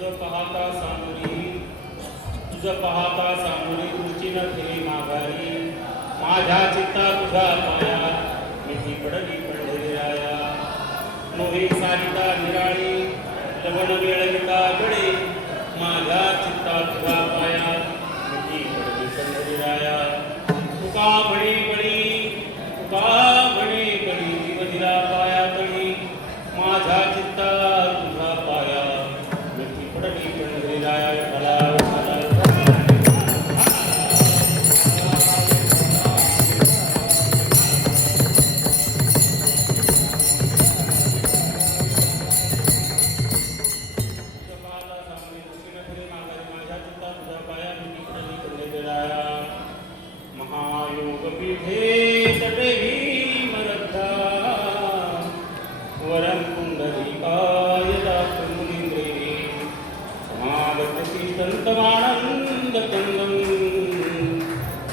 तुझ पाहता सामोरी तुझी न फिरे माघारी माझ्या चित्ता तुझा पाया मिठी पडली पंढरीराया मोही सारिता निराळी लवण वेळविता गळे माझ्या चित्ता तुझा पाया मिठी पडली पंढरीराया तुका म्हणे बळी तुका म्हणे बळी जीव दिला पाया तळी माझ्या चित्ता तुझा पाया मिठी पडली पंढरीराया विठ्ठला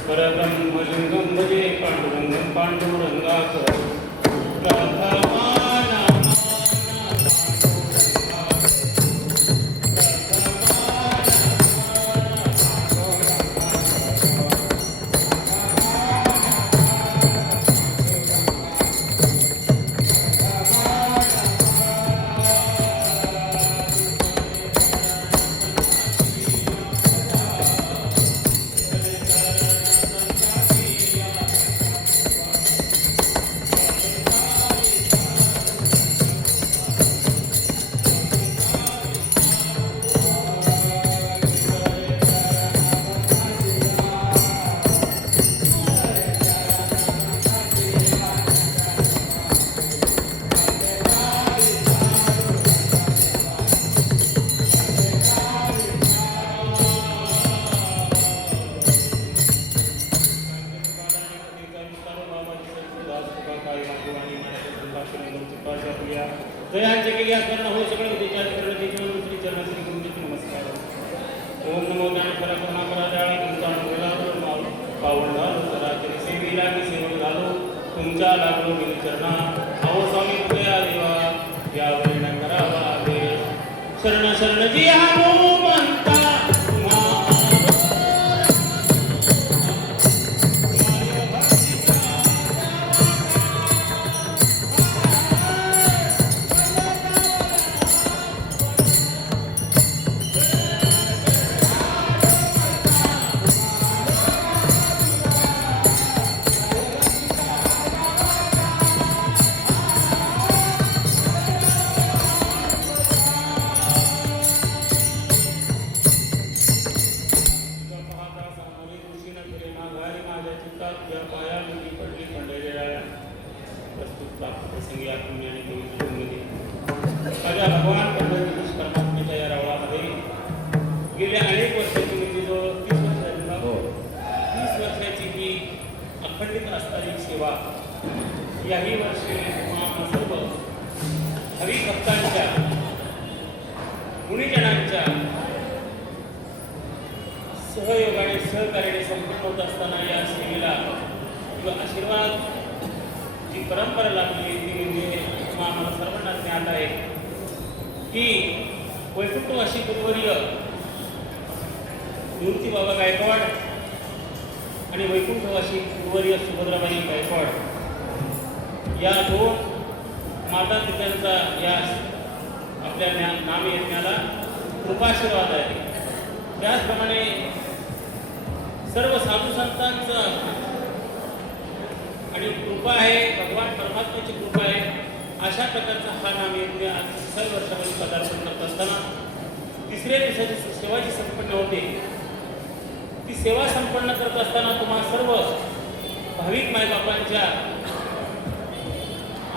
परब्रह्मलिंगं भजे पांडुरंगं पांडुरंगाकर जयांचे केली आचरण हो सगळे विचार श्री चरण श्री गुरुजी नमस्कार ओम नमो ज्ञानेश्वरा करुणाकरा दयाळा तुमचा अनुग्रह पावन झालो सराचरी सेवेला मी सेवक झालो तुमच्या लागलो मी चरणा अहो स्वामी तुझ्या देवा यावेळी न करावा देश शरण शरण जी आलो म्हणता भगवान परमात्म्याच्या या रावळामध्ये गेल्या अनेक वर्षाची म्हणजे जो 30 वर्षाची ही अखंडित असणारी सेवा याही वर्षी सर्व हरिभक्तांच्या गुणीजनांच्या सहयोगाने सहकार्याने संपन्न होत असताना या सेवेला किंवा आशीर्वाद जी परंपरा लागली ती म्हणजे आम्हाला सर्वांना ज्ञात आहे की वैकुंठवासी गुरुवर्य मूर्ती बाबा गायकवाड आणि वैकुंठवासी गुरुवर्य सुभद्राबाई गायकवाड या दोन माता पित्यांचा या आपल्या नामयज्ञाला कृपाशीर्वाद आहे. त्याचप्रमाणे सर्व साधू संतांचा आणि कृपा आहे, भगवान परमात्म्याची कृपा आहे. अशा प्रकारचा हा नामयज्ञ आज 6 वर्षामध्ये पदार्पण करत असताना तिसऱ्या दिवसाची सेवा जी संपन्न होते ती सेवा संपन्न करत असताना तुम्हाला सर्व भाविक मायबापांच्या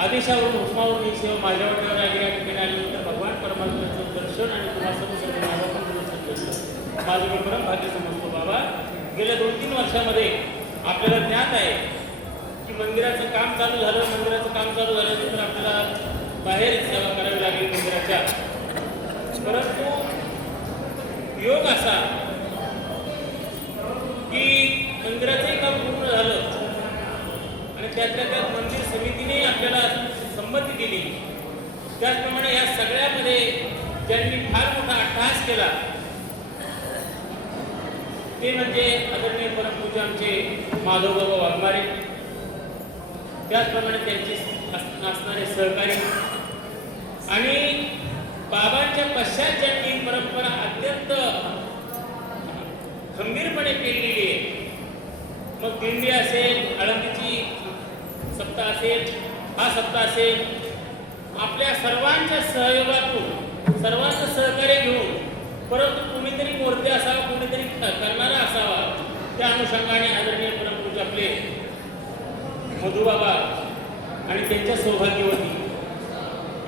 आदेशावरून हुकमावरून ही सेवा माझ्या वाट्यावर आली. या ठिकाणी आल्यानंतर भगवान परमात्म्याचं दर्शन आणि तुम्हाला सर्व मायबापांचं माझं मी परम भाग्य समजतो. बाबा गेल्या 2-3 वर्षामध्ये आपल्याला ज्ञात आहे की मंदिराचं काम चालू झाल्यानंतर आपल्याला बाहेर सेवा करावी लागेल मंदिराच्या. परंतु योग असा की मंदिराचंही काम पूर्ण झालं आणि त्यातल्या त्यात मंदिर समितीने आपल्याला संमती दिली. त्याचप्रमाणे या सगळ्यामध्ये ज्यांनी फार मोठा अट्टहास केला ते म्हणजे आदरणीय परमपूज्य आमचे माधवबाबा वाघमारे, त्याचप्रमाणे त्यांचे असणारे सहकारी आणि बाबांच्या पश्चात ज्यांनी परंपरा अत्यंत खंबीरपणे केलेली आहे. मग दिंडी असेल, आळंदीची सप्ताह असेल, हा सप्ताह असेल, आपल्या सर्वांच्या सहयोगातून सर्वांचं सहकार्य घेऊन, परंतु कोणीतरी मोर्ते असावा, कोणीतरी करणारा असावा, त्या अनुषंगाने आदरणीय परमपूज्य आपले मधुबाबा आणि त्यांच्या सौभाग्यवती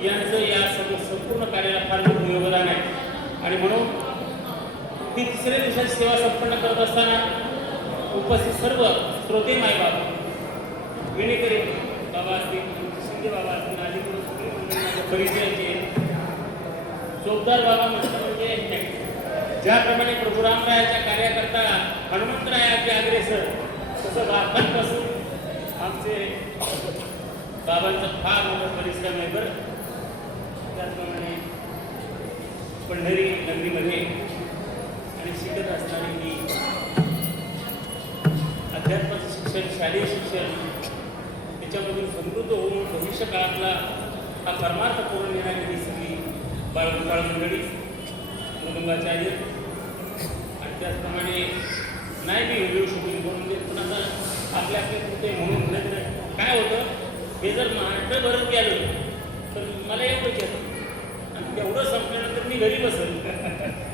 यांचं या संपूर्ण कार्याला फार मोठं योगदान आहे. आणि म्हणून ती तिसऱ्या दिवसाची सेवा संपन्न करत असताना उपस्थित सर्व श्रोते मायबाप, विणेकरी बाबा असतील, शिंदे बाबा असतील, आदिपुरुष सगळे मंडळी माझ्या परिचयाचे, चोपदार बाबा म्हणजे ज्याप्रमाणे प्रभू रामरायाच्या कार्याकरता हनुमंतरायाचे अग्रेसर, तसं बापांपासून आमचे बाबांचा फार मोठा परिश्रम आहे बरं. त्याचप्रमाणे पंढरी नगरीमध्ये आणि शिकत असणारी ही अध्यात्माचं शिक्षण, शालेय शिक्षण, त्याच्यामधून समृद्ध होऊन भविष्य काळातला हा परमार्थ करून येणारी ही सगळी बाळमंडळी, मृदंगाचार्य आणि त्याचप्रमाणे नाही बी येऊ शकून म्हणून ते पण आता आपल्या कृते म्हणून काय होतं, हे जर महाराष्ट्र भरत गेलं तर मला एवढंच येतं आणि तेवढं संपल्यानंतर मी घरी बसेल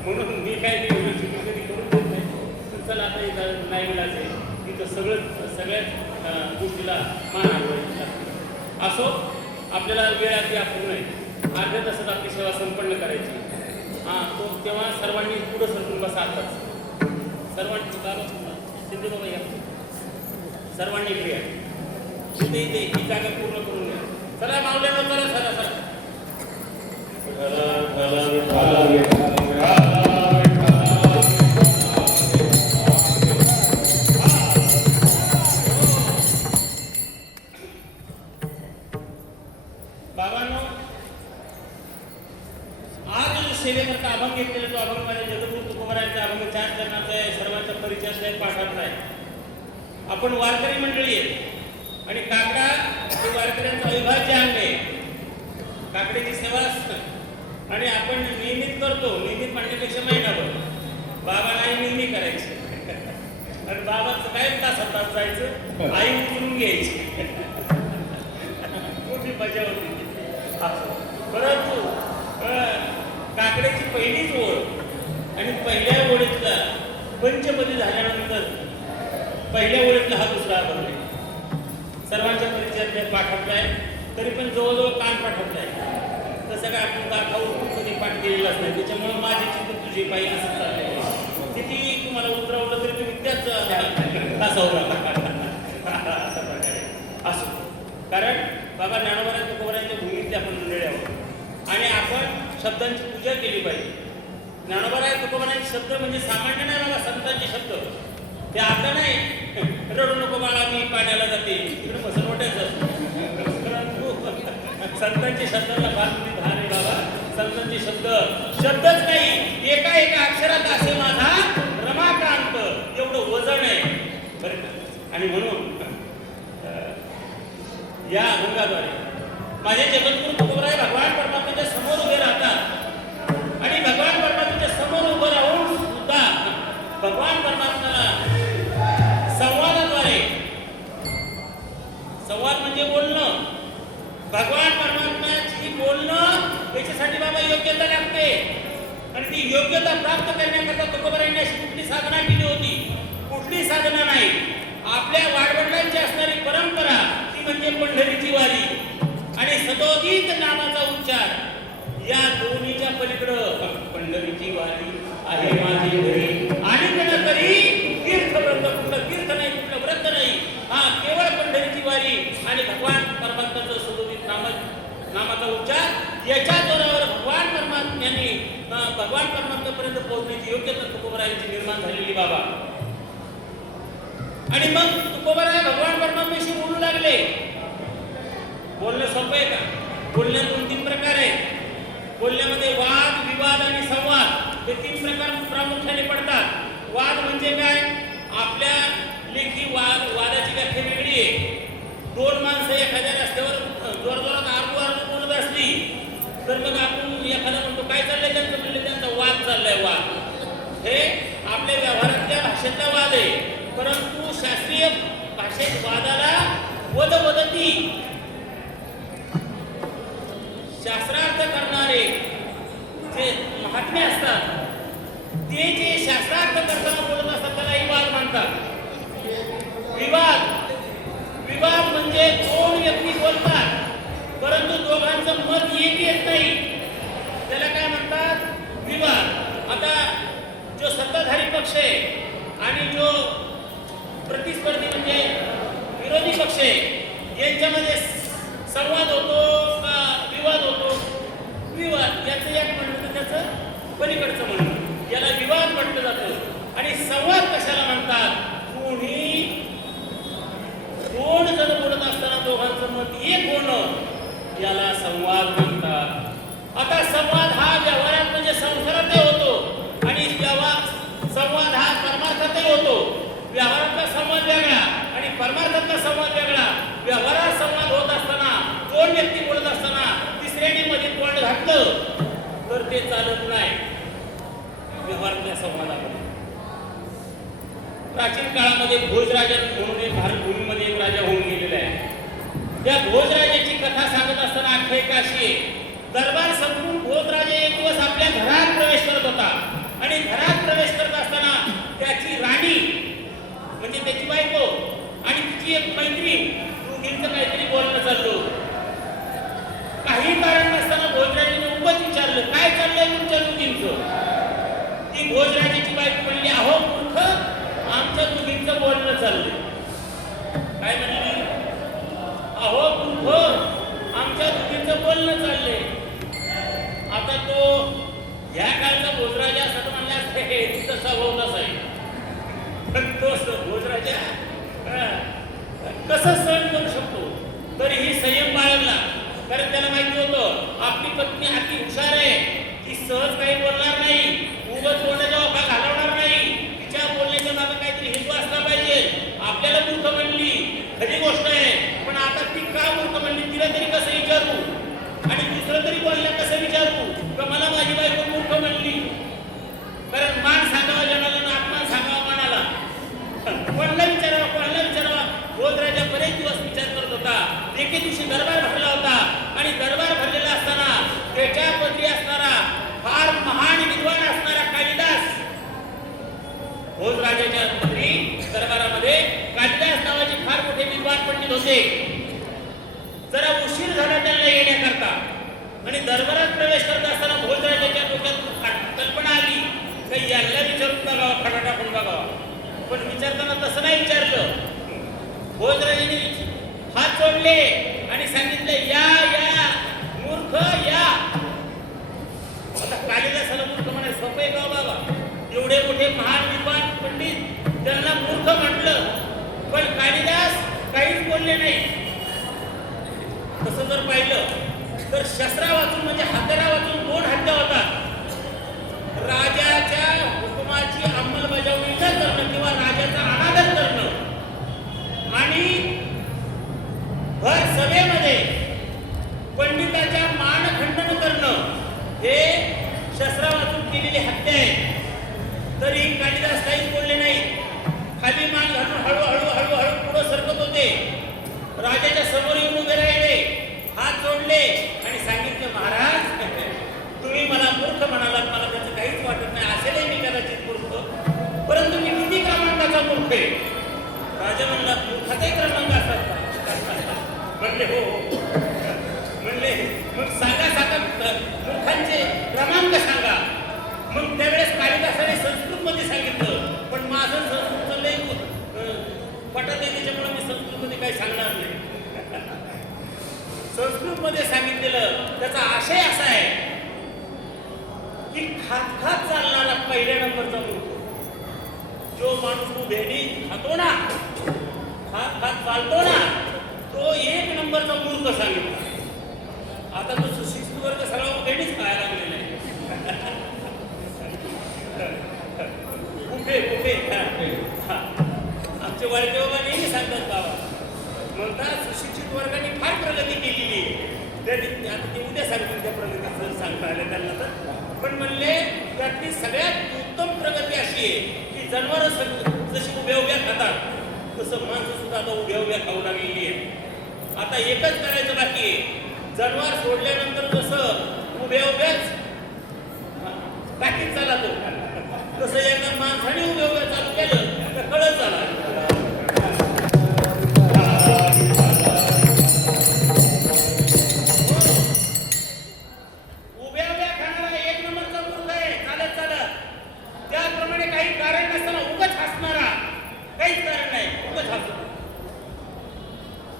म्हणून मी काय ते एवढं शिकून कधी करून देत नाही. पण चला आता इथं नाही मिळायचं आहे, तिथं सगळ्याच गोष्टीला मान हलवायची असो. आपल्याला वेळ अगदी अपूर्ण आहे, अर्ध्या तासात आपली सेवा संपन्न करायची. तो तेव्हा सर्वांनी पुढं सरकून बसा. आताच सर्वांनी बाबा शिंदे बाबा या, सर्वांनी इकडे या, इथे इथे ही जागा पूर्ण करून घ्या. चला मावल्याला, चला चला चला. बाबांनो, आज सेवेकरता अभंग घेतलेला तो अभंग माझ्या जगद्गुरु तुकोबारायांचा अभंग 4 चरणाचा आहे. सर्वांचा परिचय पाठाचा आहे. आपण वारकरी मंडळी आहे आणि काकडा हे वारकऱ्यांचं अविभाज्य अंग आहे. काकड्याची सेवा असतं आणि आपण नियमित करतो. नियमित म्हणण्यापेक्षा महिनाभर बाबा नाही नेहमी करायची आणि बाबाचं काय तास जायचं, आई उचलून घ्यायची, मोठी मजा होती. परंतु काकड्याची पहिलीच ओळ आणि पहिल्या ओळीतला पंचपदी झाल्यानंतर पहिल्या ओळीतला हा दुसरा अभंग आहे. सर्वांच्या परिचयात पाठवला आहे, तरी पण जवळजवळ कान पाठवला आहे. तसं काय आपण दाखवून कधी पाठ केलेलाच नाही. त्याच्यामुळे माझी चिंता तुझी पाहिजे असं चाललंय. किती तुम्हाला उतरवलं तरी तुम्ही त्याच तासावर असा प्रकारे असो. कारण बाबा ज्ञानोबा तुकोबारायांच्या भूमीतले आपण मंडळी आहोत आणि आपण शब्दांची पूजा केली पाहिजे. ज्ञानोबा तुकोबारायांचे शब्द म्हणजे सामान्य नाही बाबा, संतांचे शब्द. ते आता नाही रडू नको बाळा मी पाण्याला जाते तिकडे फसर वाटायचं. संतांचे शब्दांना फार मोठी धार आहे बाबा. संतांचे शब्दच नाही, एका एका अक्षरात असे माझा रमाकांत एवढं वजन आहे बरं का. आणि म्हणून या अभंगाद्वारे माझे जगद्गुरु तुकोबाराय भगवान परमात्म्याच्या समोर उभे राहतात आणि भगवान परमात्म्याच्या समोर उभं राहून सुद्धा भगवान परमात्म्याला संवादाद्वारे, संवाद म्हणजे बोलणं, भगवान परमात्म्याची बोलणं याच्यासाठी बाबा योग्यता लागते आणि ती योग्यता प्राप्त करण्याकरता तुकोबारायांनी अशी कुठली साधना केली होती. कुठली साधना नाही, आपल्या वाडवडिलांची असणारी परंपरा ती म्हणजे पंढरीची वारी आणि सदोदित नामाचा उच्चार. या दोन्हीच्या पलीकडं पंढरीची वारी आहे माझी घरी आणि कोण तरी तीर्थव्रत, कुठलं तीर्थ नाही, कुठलं व्रत नाही, हा केवळ पंढरीची वारी आणि भगवान परमात्म्याचं सदोदित नामाचा उच्चार. याच्या जोरावर भगवान परमात्म्याने भगवान परमात्म्यापर्यंत पोहोचण्याची योग्यता तुकोबारायांची निर्माण झालेली बाबा. आणि मग तुकोबाराय भगवान परमात्म्याशी बोलू लागले. बोलणं सोपं आहे का? बोलण्यात 2-3 प्रकार आहेत. बोलण्यामध्ये वाद विवाद हे 3 प्रकार प्रामुख्याने पडतात. वाद म्हणजे काय? आपल्या लेखी वादाची व्याख्या वेगळी आहे. 2 माणसं एखाद्या रस्त्यावर जोरजोरात आरडू बोलत असली तर मग आपण एखादा म्हणतो काय चाललंय त्यांचं, म्हणले त्यांचा वाद चाललाय. वाद हे आपल्या व्यवहारातल्या भाषेतला वाद आहे. परंतु शास्त्रीय भाषेत वादाला वदवदती, शास्त्रार्थ करणारे जे महात्मे असतात ते जे शास्त्रार्थ करताना बोलत असतात त्याला वाद म्हणतात. विवाद म्हणजे 2 व्यक्ती बोलतात परंतु दोघांचं मत एक येत नाही, त्याला काय म्हणतात? विवाद. आता जो सत्ताधारी पक्ष आहे आणि जो प्रतिस्पर्धी म्हणजे विरोधी पक्ष आहे यांच्यामध्ये संवाद होतो का विवाद होतो? विवाद. याचं एक म्हणणं तर त्याचं पलीकडचं म्हणणं, याला विवाद म्हटलं जातं. आणि संवाद कशाला म्हणतात? कोणी 2 जण बोलत असताना दोघांचं मत एक होणं याला संवाद म्हणतात. आता संवाद हा व्यवहारात म्हणजे संसारातही होतो आणि संवाद हा परमार्थातही होतो. व्यवहारातला संवाद वेगळा आणि परमार्थातला संवाद वेगळा. व्यवहारात संवाद होत असताना 2 व्यक्ती बोलत असताना तिसऱ्याने मध्ये तोंड घातलं तर ते चालत नाही व्यवहारातल्या संवादामध्ये. प्राचीन काळामध्ये भोजराजा म्हणून एक भारतभूमीमध्ये एक राजा होऊन गेलेला आहे. त्या भोजराजाची कथा सांगत असताना आख्यायिका अशी आहे. दरबार संपून भोजराजा एक दिवस आपल्या घरात प्रवेश करत होता आणि घरात प्रवेश करत असताना त्याची राणी म्हणजे त्याची बायको आणि तिची एक मैत्रीण दोघींचं काहीतरी बोलणं चाललं. काही कारण नसताना भोजराजाने उगाच विचारलं काय चाललंय तुमच्या दोघींचं? ती भोजराजाची बायको म्हणली अहो मूर्ख, आमच्या दोघींचं बोलणं चाललंय. काय म्हणली? अहो मूर्ख, आमच्या दोघींचं बोलणं चाललंय. आता तो ह्या काळचा भोजराजा असं म्हणल्यास तिथं स्वभावच आहे. पण तो भोजराजा कसं सहन करू शकतो? तरीही संयम बाळगला. कारण त्याला माहिती होतं आपली पत्नी अति हुशार आहे, ती सहज काही बोलणार नाही, उगाच तोंडाच्या वाफा घालवणार नाही, तिच्या बोलण्याच्या मागे काहीतरी हेतू असला पाहिजे. आपल्याला मूर्ख म्हणली खरी गोष्ट आहे, पण आता ती का मूर्ख म्हणली तिला तरी कसं विचारू आणि दुसरं तरी बोलल्या कसं विचारू का मला माझी बायको मूर्ख म्हणली? कारण मान सांगावा जनाला ना अपमान सांगावा मनाला. कोणाला विचारावा भोजराजा बरेच दिवस विचार करत होता. एके दिवशी दरबार भरला होता आणि दरबार भरलेला असताना त्याच्या पदरी असणारा फार महान विद्वान असणारा कालिदास, भोजराजाच्या पदरी दरबारामध्ये कालिदास नावाचे फार मोठे विद्वान पंडित होते. जरा उशीर झाला त्यांना येण्याकरता आणि दरबारात प्रवेश करत असताना भोजराजाच्या डोक्यात कल्पना आली काही याला विचारून बघावा, खडा टाकून बघावा. पण विचारताना तसं नाही विचारलं. भोजराजाने हात जोडले आणि सांगितले या या मूर्ख या. आता कालिदासाला मूर्ख म्हणाय सोपं आहे का बाबा? एवढे मोठे महान विद्वान पंडित त्यांना मूर्ख म्हटलं, पण कालिदास काहीच बोलले नाही. तसं जर पाहिलं तर शस्त्रा वाचून म्हणजे हत्यारा वाचून 2 हत्या होतात. राजाच्या हुकुमाची अंमलबजावणी न करणं किंवा राजाचा अनादर करणं आणि भर सभेमध्ये पंडिताच्या मानखंडन करणं हे शस्त्रा वाचून केलेली हत्या आहे. तरी कालिदास काहीच बोलले नाही. खाली मान घालून हळूहळू पुढे सरकत होते. राजाच्या समोर येऊन उभे राहिले, हात जोडले आणि सांगितलं महाराज तुम्ही मला मूर्ख म्हणालात, मला त्याचं काहीच वाटत नाही. असेलही मी कदाचित मूर्ख, परंतु मी किती क्रमांकाचा मूर्ख आहे? राजा म्हणला मूर्खाचे क्रमांक असतात. म्हणले हो. म्हणले मग सांगा मूर्खांचे क्रमांक सांगा. मग त्यावेळेस कालिदासाने संस्कृतमध्ये सांगितलं, पण माझं संस्कृत लय पटत आहे त्याच्यामुळे मी संस्कृतमध्ये काही सांगणार नाही. संस्कृतमध्ये सांगितलेलं त्याचा आशय असा आहे की खात चालणारा पहिल्या नंबरचा मूर्ख. जो माणूस तू भेंडी खातो ना, खात चालतो ना, तो 1 नंबरचा मूर्ख सांगितला. आता तो सुशिक्षित वर्ग सगळा भेंडीच खायला लागलेला आहे. वाढते बाबा नेहमी सांगतात बाबा म्हणतात सुशिक्षित वर्गाने फार प्रगती केलेली आहे. आता ते उद्या सांगतील त्या प्रगतीचं सांगता आलं त्यांना तर. पण म्हणले त्यातली सगळ्यात उत्तम प्रगती अशी आहे की जनावरं जशी उभ्या उभ्या खातात तसं माणसं सुद्धा आता उभ्या उभ्या खाऊ लागलेली आहे. आता एकच करायचं बाकी आहे, जनावर सोडल्यानंतर जसं उभ्या उभ्याच बाकीच चाला तो तसं एकदा माणसाने उभ्या उभ्या चालू केलं तर कळत झाला.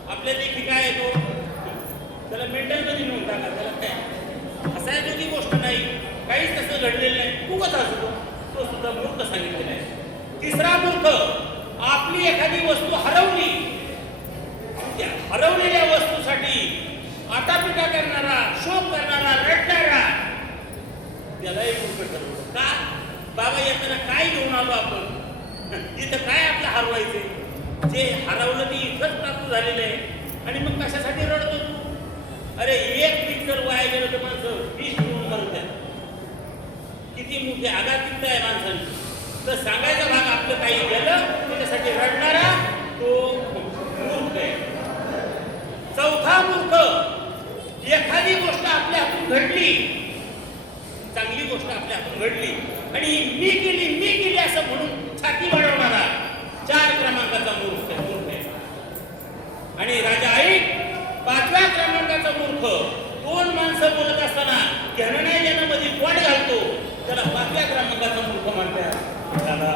आपल्या देखील काय आहे तो त्याला मेंटल मध्ये नेऊन टाका, त्याला काय हसायची गोष्ट नाही, काहीच तसं घडलेलं नाही, उगाच हसतो तो सुद्धा मूर्ख सांगितलेला आहे. तिसरा मूर्ख, आपली एखादी वस्तू हरवली, त्या हरवलेल्या वस्तूसाठी आटापिटा करणारा, शोक करणारा, रडणारा त्यालाही मूर्ख ठरवतो. का बाबा येताना काय घेऊन आलो आपण, इथं काय आपलं हरवायचे, जे हरवलं ते इथंच प्राप्त झालेलं आहे आणि मग कशासाठी रडतो तू. अरे एक पीक जर वाया गेलं तर माणसं 20 मिळून मरतात. किती मोठी आघातिकता आहे माणसांची. तर सांगायचा भाग आपलं काही गेलं त्याच्यासाठी रडणारा तो मूर्ख आहे. चौथा मूर्ख, एखादी गोष्ट आपल्या हातून घडली, चांगली गोष्ट आपल्या हातून घडली आणि मी केली असं म्हणून छाती वाढवणारा 4 क्रमांकाचा मूर्ख आहे. आणि राजा ऐक, 5व्या क्रमांकाचा मूर्ख, 2 माणसं बोलत असताना घेणं नाही देणं मध्ये पोट घालतो, त्याला 5व्या क्रमांकाचा मूर्ख म्हणतात. राजाला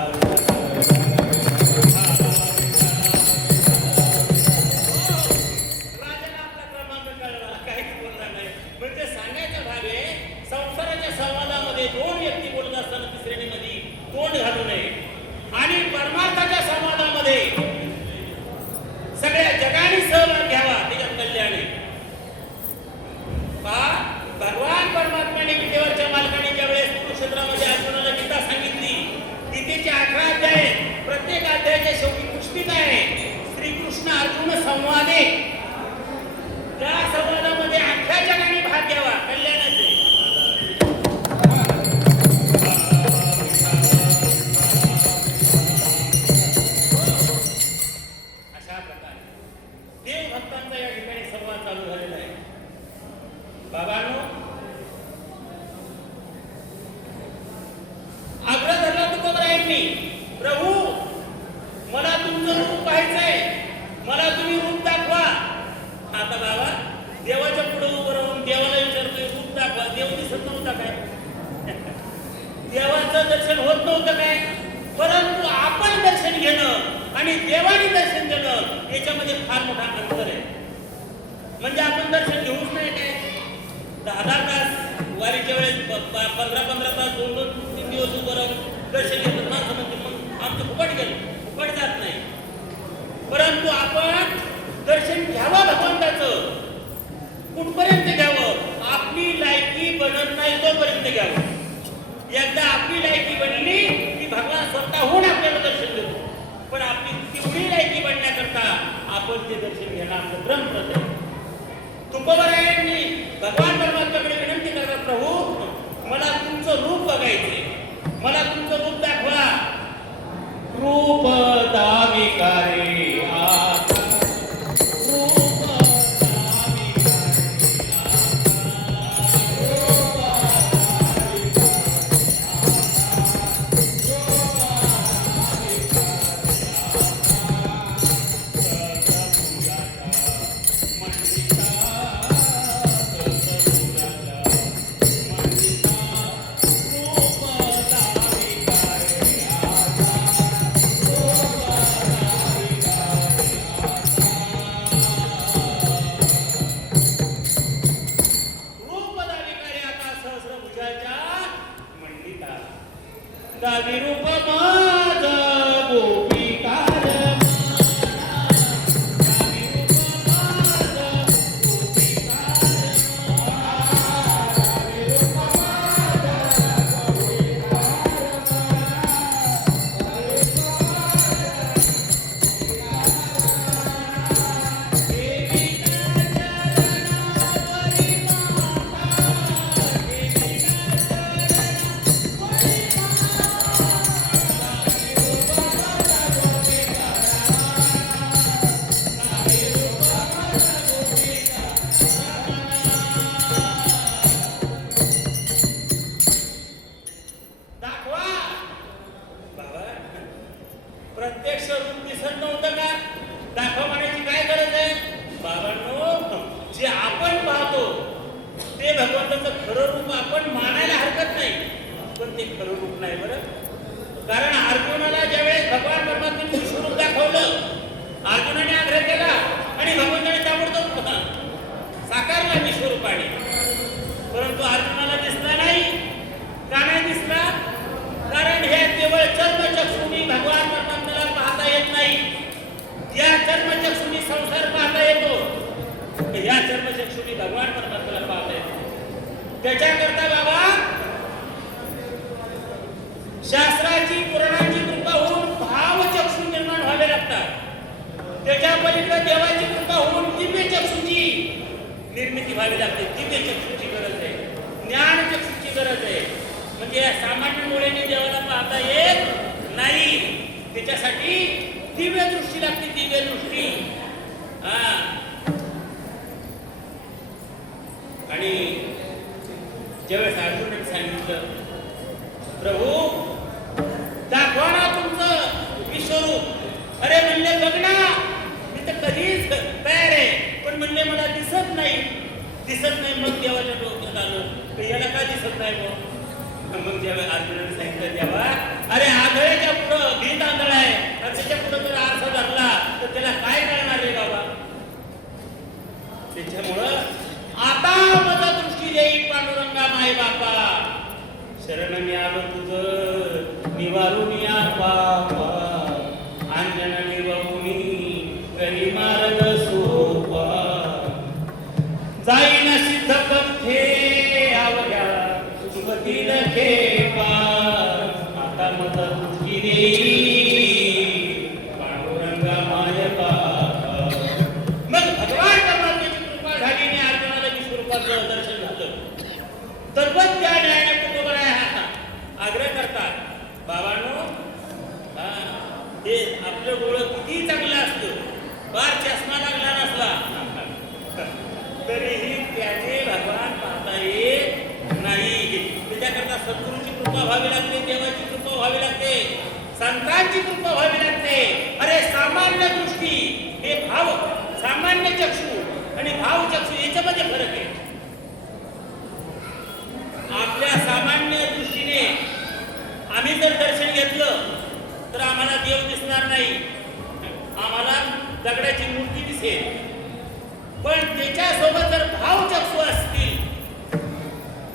आपला क्रमांक कळला, काहीच बोलणार नाही. म्हणजे सांगायचा भाग आहे, संसाराच्या संवादामध्ये 2 व्यक्ती बोलत असताना तिसऱ्याने मध्ये तोंड घालू नये आणि परमार्थाच्या संवादामध्ये सगळ्या जगाने सहभाग घ्यावा, त्याच्यात कल्याण आहे. भगवान परमात्म्याने गीतेवरच्या मालकाने ज्या वेळेस कुरुक्षेत्रामध्ये अर्जुनाला गीता सांगितली, गीतेचे 18 अध्याय, प्रत्येक अध्यायाच्या शेवटी पुस्तिका आहे, श्रीकृष्ण अर्जुन संवाद आहे. त्या संवादामध्ये अख्ख्या जगाने भाग घ्यावा, कल्याणाचे. देवभक्तांचा या ठिकाणी संवाद चालू झालेला आहे. बाबांनो, आग्रह धरला तुकोबरायांनी, प्रभू मला तुमचं रूप पाहायचंय, मला तुम्ही रूप दाखवा. आता बाबा देवाच्या पुढे उभं राहून देवाला विचारतोय रूप दाखवा. देव दिसत नव्हता काय, देवाचं दर्शन होत नव्हतं काय, परंतु आपण दर्शन घेणं आणि देवाने दर्शन देणं याच्यामध्ये फार मोठा अंतर आहे. म्हणजे आपण दर्शन घेऊच नाही काय, 10 तास वारीच्या वेळेस 15 तास 2-3 दिवस उभं राहून दर्शन घेतात माणसं, म्हणजे मग आमचं फुकट गेलं, फुकट जात नाही. परंतु आपण दर्शन घ्यावं भगवंताचं, कुठपर्यंत घ्यावं, आपली लायकी बनत नाही तोपर्यंत घ्यावं. एकदा आपली लायकी बनली की भगवान स्वतःहून आपल्याला दर्शन देतो. पण आपली तेवढी लायकी बनण्याकरता आपण ते दर्शन घेणं आपलं ब्रह्मप्रत आहे. तुकोबरायांनी भगवान परमात्म्याकडे विनंती करतात, प्रभू मला तुमचं रूप बघायचंय, मला तुमचं रूप दाखवा. रूप दाविकारे विरूप माझ गोपिकार भगवानाचं खरं रूप आपण मानायला हरकत नाही, पण ते खरं रूप नाही बरं. कारण अर्जुनाला ज्यावेळेस भगवान परमात्म्याने विश्वरूप दाखवलं, अर्जुनाने आग्रह केला आणि भगवंताने ताबडतोब साकारला विश्वरूपाने. परंतु अर्जुनाला दिसला नाही. का नाही दिसला? कारण हे केवळ चर्मचक्षुनी भगवान परमात्म्याला पाहता येत नाही. या चर्मचक्षुनी संसार पाहता येतो, या चर्मचक्षुनी भगवान परमात्म्याला पाहता येतो. त्याच्याकरता बाबा शास्त्राची पुराणांची कृपा होऊन भावचक्षु निर्माण व्हावे लागतात. त्याच्या पलीकडे देवाची कृपा होऊन दिव्य चक्षुची निर्मिती व्हावी लागते. दिव्य चक्षुची गरज आहे, ज्ञान चक्षुची गरज आहे. म्हणजे या सामान्य डोळ्याने देवाला पाहता येत नाही, त्याच्यासाठी दिव्य दृष्टी लागते. दिव्य दृष्टी. आणि ज्यावेळेस अर्जुनाने सांगितलं, प्रभू दाखवा ना तुमचं विश्वरूप. अरे म्हणले बघ ना, मी तर कधीच तयार आहे, पण म्हणले मला दिसत नाही. दिसत नाही. मग देवाच्या डोक्यात आलं, याला का दिसत नाही? मग जेव्हा अर्जुनाने सांगितलं, देवा अरे आंधळ्याच्या पुढं भीत आंधळ आहे, त्याच्या पुढं जर आरसा धरला तर त्याला काय करणार आहे बाबा? त्याच्यामुळं आता माझा दृष्टी देई पांडुरंगा माय बापा, शरण मी आलो तुझं निवारून या बापा, अंजना निवऊनी करी मार्ग सोपा, जाईना सिद्ध पथ्ये आवड्या सुगतील खेपा, आता माझा दृष्टी देई पांडुरंगा माय बापा. मग भगवान परमात्म्याची कृपा झाली आणि अर्जुनाला विश्वरूपाचं दर्शन झालं. तद्वज्ञान आहे आग्रह करतात, बाबांनो हे आपलं डोळं किती चांगलं असतं, फार चष्मा लागला नसला तरीही त्याचे भगवान पाहता येत नाही. त्याच्याकरता सद्गुरूची कृपा व्हावी लागते, देवाची कृपा व्हावी लागते, संतांची कृपा व्हावी लागते. अरे सामान्य दृष्टी हे भाव, सामान्य चक्षु आणि भाव चक्षु याच्यामध्ये फरक आहे. आपल्या सामान्य दृष्टीने आम्ही जर दर्शन घेतलं तर आम्हाला देव दिसणार नाही, आम्हाला दगडाची मूर्ती दिसेल. पण त्याच्यासोबत जर भावचक्षु असतील,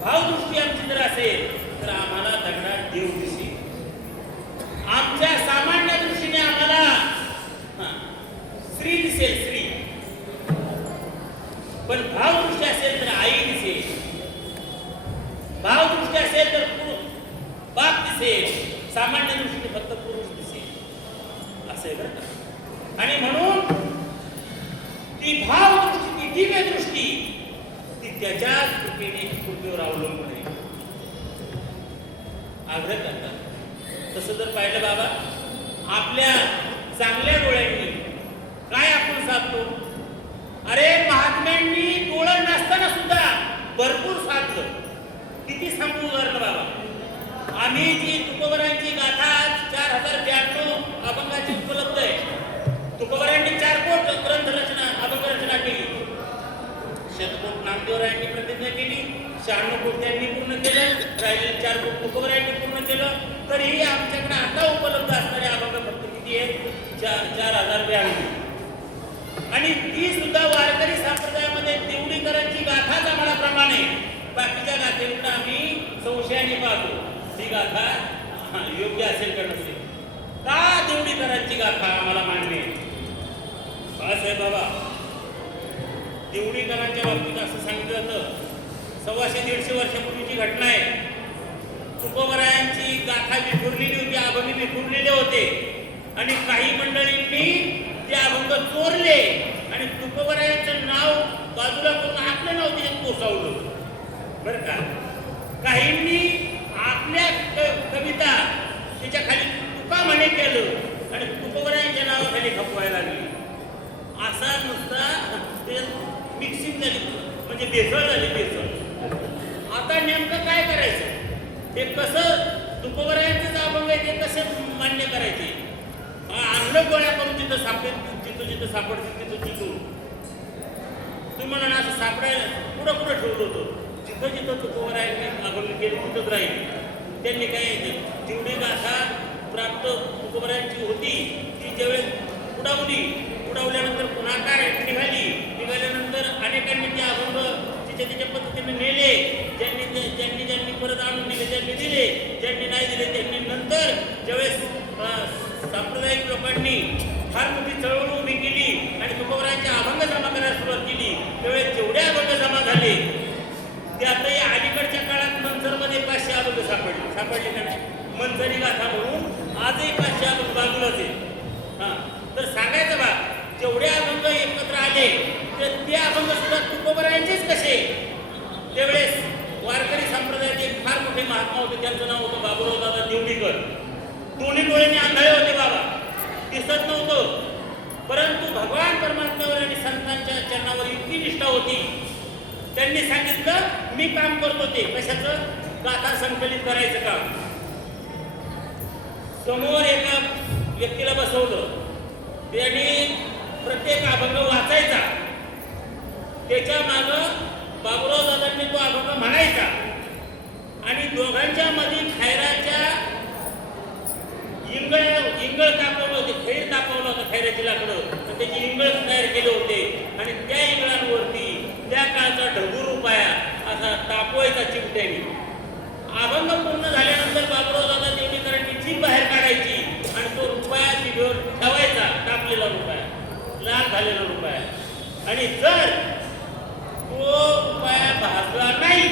भावदृष्टी आमची जर असेल तर आम्हाला दगडात देव दिसेल. आमच्या सामान्य दृष्टीने आम्हाला स्त्री दिसेल, स्त्री. पण भावदृष्टी असेल तर आई दिसेल, भावदृष्टी असेल तर बाप दिसेल, सामान्य दृष्टीने फक्त पुरुष दिसेल. असे बरं का? आणि म्हणून ती भावदृष्टी, ती दिव्य दृष्टी, ती त्याच्याच कृपेने कृपेवर अवलंबून आहे. आग्रह करतात. तसं जर पाहिलं बाबा, आपल्या चांगल्या डोळ्यांनी काय आपण साधतो? अरे महात्म्यांनी डोळं नसताना सुद्धा भरपूर साधलं. किती सांगू उदाहरण बाबा. आम्ही जी तुकोबरांची गाथा 4092 अभंगाची उपलब्ध आहे. तुकोबरांनी 4 कोट ग्रंथ रचना, अभंग रचना केली. शतकोट नामदेवरायांनी प्रतिज्ञा केली, 96 कोट त्यांनी पूर्ण केलं, राहिलेले 4 कोट तुकोबरायांनी पूर्ण केलं. तरीही आमच्याकडे आता उपलब्ध असणारे अभंग फक्त किती आहेत? 4092. आणि ती सुद्धा वारकरी संप्रदायामध्ये देवडीकरांची गाथाच आम्हाला प्रमाण आहे. बाकीच्या गाथेकडे आम्ही संशयाने पाहतो, ती गाथा योग्य असेल का नसेल. का देवडीकरांची गाथा आम्हाला मान्य आहे? असं आहे बाबा. देवडीकरांच्या बाबतीत असं सांगितलं जातं, 125-150 वर्षापूर्वीची घटना आहे. तुकोबरायांची गाथा विखुरलेली होती, अभंग विखुरलेले होते आणि काही मंडळींनी ते अभंग चोरले आणि तुकोबरायांचं नाव बाजूला करून आपलं नाव त्याच्यात कोसवलं बरं का. काहींनी आपल्या कविता त्याच्या खाली तुका म्हणे केलं आणि तुकोबरायांच्या नावाखाली खपवायला लागली. असा नुसता ते मिक्सिंग झाली, म्हणजे भेसळ झाली, भेसळ. आता नेमकं काय करायचं? हे कसं तुकोबरायांचं अभंग आहे ते कसं मान्य करायचे? आणलं गोळ्या करून तिथं जिथं सापडतील तिथं. तुम्ही म्हणा असं सापडायला कुठं ठेवलं होतं, जिथं जिथं तुकोबरायांनी अभंग केले तिथंच राहील. त्यांनी काय जेवढी गाथा प्राप्त तुकोबरायांची होती ती ज्यावेळेस उडावल्यानंतर पुन्हा काय निघाल्यानंतर अनेकांनी ते अभंग तिच्या पद्धतीने नेले. ज्यांनी परत आणून दिले त्यांनी दिले, ज्यांनी नाही दिले त्यांनी नंतर ज्यावेळेस सांप्रदायिक लोकांनी फार मोठी चळवळ उभी केली आणि तुकोबरायांचे अभंग जमा करायला सुरुवात केली त्यावेळेस जेवढे अभंग जमा झाले ते आता या अलीकडच्या काळात मंचरमध्ये 500 अभंग सापडले का नाही. मंचरी गाथा म्हणून आजही 500 अभंग बाजूलाच आहे. हां, तर सांगायचं बा जेवढे अभंग एकत्र आले तर ते अभंग सुद्धा तुकोबरायांचेच कसे. त्यावेळेस वारकरी संप्रदायाचे एक फार मोठे महात्मा होते, त्यांचं नाव होतं बाबुराव दादा देवडीकर. दोन्ही डोळ्याने आंधळे होते बाबा, दिसत नव्हतं, परंतु भगवान परमात्म्यावर आणि संतांच्या चरणावर इतकी निष्ठा होती. त्यांनी सांगितलं मी काम करतो ते कशाचं, गाथा संकलित करायचं काम. समोर एका व्यक्तीला बसवलं, त्याने प्रत्येक अभंग वाचायचा, त्याच्या मागं बाबुराव दादांनी तो अभंग म्हणायचा आणि दोघांच्या मध्ये खैराच्या इंगळ तापवलं होते, खैर तापवलं होतं, खैराची लाकडं तर त्याची इंगळ तयार केले होते आणि त्या इंगळांवरती त्या काळचा ढगू रुपया असा तापवायचा चिमट्याने. अभंग पूर्ण झाल्यानंतर बाबुराव दादा देवडीकरांनी जीभ बाहेर काढायची आणि तो रुपया जिभेवर ठेवायचा, तापलेला रुपया, लाल झालेला रुपया. आणि जर तो रुपया भाजला नाही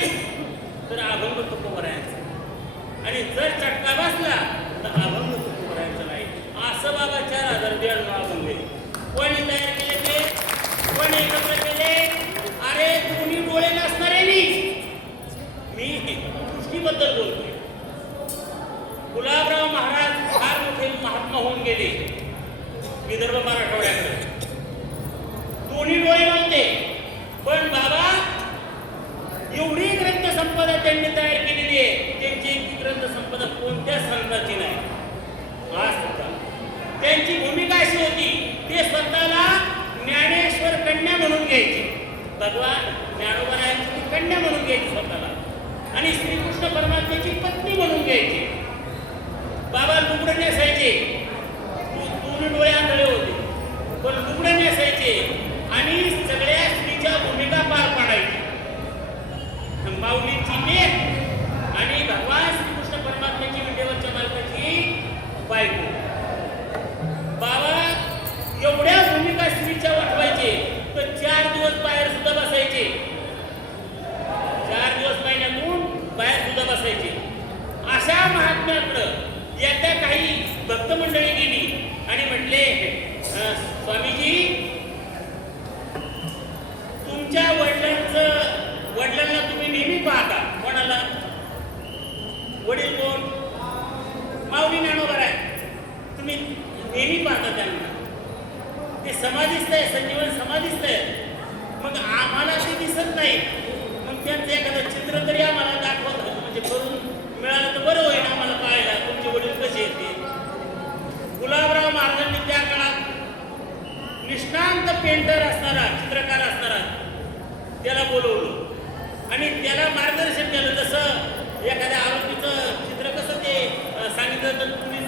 तर अभंग तुकोबरायांचा आणि जर चटका बसला तर अभंग तुकोबरायांचा नाही. असं बाबा 4092 अभंग कोणी तयार केले ते, कोणी एकत्र केले. अरे तुम्ही डोळे नसणारे मी दृष्टीबद्दल बोलतोय. गुलाबराव महाराज फार मोठे महात्मा होऊन गेले विदर्भ मराठवाड्याकडे. दोन्ही डोळे नव्हते, पण बाबा एवढी ग्रंथसंपदा त्यांनी तयार केलेली आहे, त्यांची एक ग्रंथसंपदा कोणत्या संतांची नाही. आज सुद्धा त्यांची भूमिका अशी होती, ते स्वतःला ज्ञानेश्वर कन्या म्हणून घ्यायचे. भगवान ज्ञानोबरायांची कन्या म्हणून घ्यायची स्वतःला आणि श्रीकृष्ण परमात्म्याची पत्नी म्हणून घ्यायची. बाबा लुगडं नेसायचे, दोन्ही डोळे आंधळे होते, पण लुगडं नेसायचे आणि सगळ्या स्त्रीच्या भूमिका पार पाडायची. माऊलीची लेक आणि भगवान श्रीकृष्ण परमात्म्याची विटेवरच्या मालकाची बायको. बाबा एवढ्या भूमिका स्त्रीच्या वाटवायचे तर 4 दिवस बाहेर सुद्धा बसायचे, 4 दिवस महिन्यातून बाहेर सुद्धा बसायचे. अशा महात्म्याकडं एकदा काही भक्त मंडळी गेली आणि म्हटले, स्वामीजी तुमच्या वडिलांना तुम्ही नेहमी पाहता. कोणाला? वडील कोण? माऊली ज्ञानोबा आहे. तुम्ही नेहमी पाहता त्यांना, ते समाधीस्थ आहे, संजीवन समाधीस्थ आहे. मग आम्हाला ते दिसत नाही, मग त्यांचं एखादं चित्र तरी आम्हाला दाखवत म्हणजे करून मिळालं तर बरं होईल आम्हाला पाहायला तुमचे वडील कसे येते. गुलाबराव महाराजांनी त्या काळात निष्णांत पेंटर असणारा, चित्रकार असणारा त्याला बोलवलं आणि त्याला मार्गदर्शन केलं. जसं एखाद्या आरोपीचं चित्र कसं ते सांगितलं तर तुम्ही